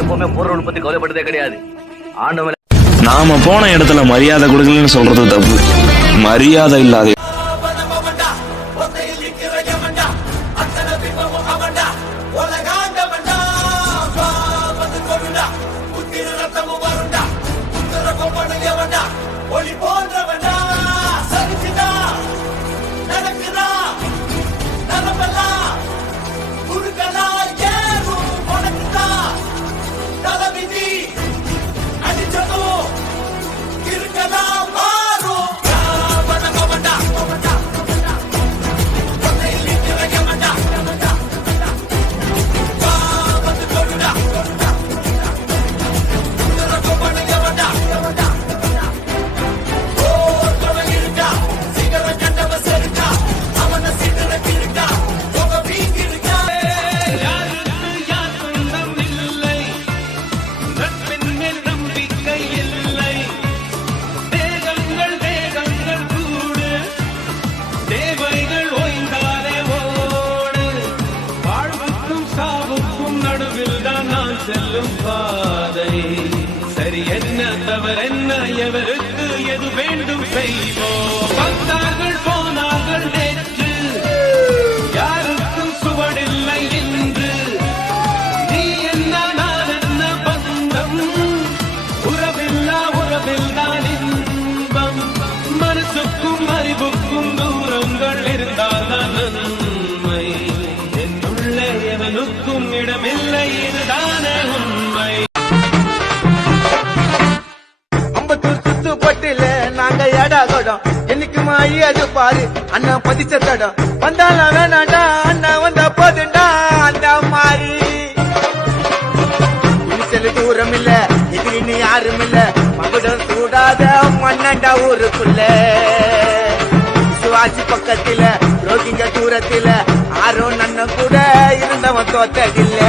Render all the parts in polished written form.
எப்பவுமே பொருள் பத்தி கவலைப்பட்டதே கிடையாது. ஆண்டவன் நாம போன இடத்துல மரியாதை கொடுக்கலன்னு சொல்றது தப்பு. மரியாதை இல்லாத செல்லும் பாதை சரி என்ன தவறென்ன எவருக்கு எது வேண்டும் செய்வோம். வந்தார்கள் போனார்கள் நேற்று யாருக்கும் சுவடில்லை என்று நீ என்ன நான் என்ன பந்தம் உறவில்தான் இன்பம் மனசுக்கும் அறிவுக்கும் தூரங்கள் இருந்தால்தான் நன்மை என்னுள்ள எவனுக்கும் இடமில்லை இதுதானே உண்மை. பட்டில நாங்க ஏடா கொடம் என்னைக்குமா அது பாரு அண்ணன் பதிச்ச தடம் வந்தாலும் வேணாண்டா அண்ணன் வந்த போதுண்டா அந்த மாதிரி செல்லு தூரம் இல்ல எதிரின்னு யாரும் இல்ல மகுடம் சூடாத மண்ணண்டா ஊருக்குள்ள சிவாஜி பக்கத்துல ரோகிங்க தூரத்துல ஆரோ நன்ன கூட இருந்தவன் தோத்ததில்ல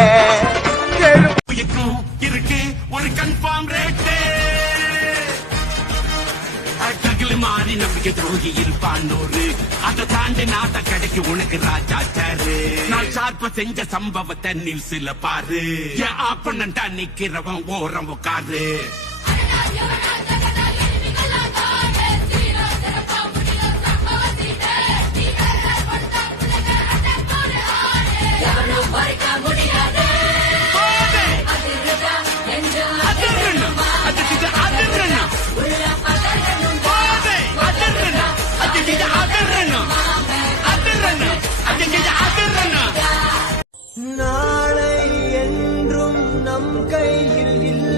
இருக்கு ஒரு கன்ஃபார்ம் ரேட்டு மாறி நம்பிக்கை துரோகி இருப்பான் நூறு அதை தாண்டி நாட்ட கிடைக்கு உனக்கு ராஜா சாரு. நான் சார்ப செஞ்ச சம்பவத்தை நியூஸ்ல பாரு. என் ஆப்பனண்டா நிக்கிறவன் ஓரம் உட்காரு. நாளை என்றும் நம் கையில் இல்லை.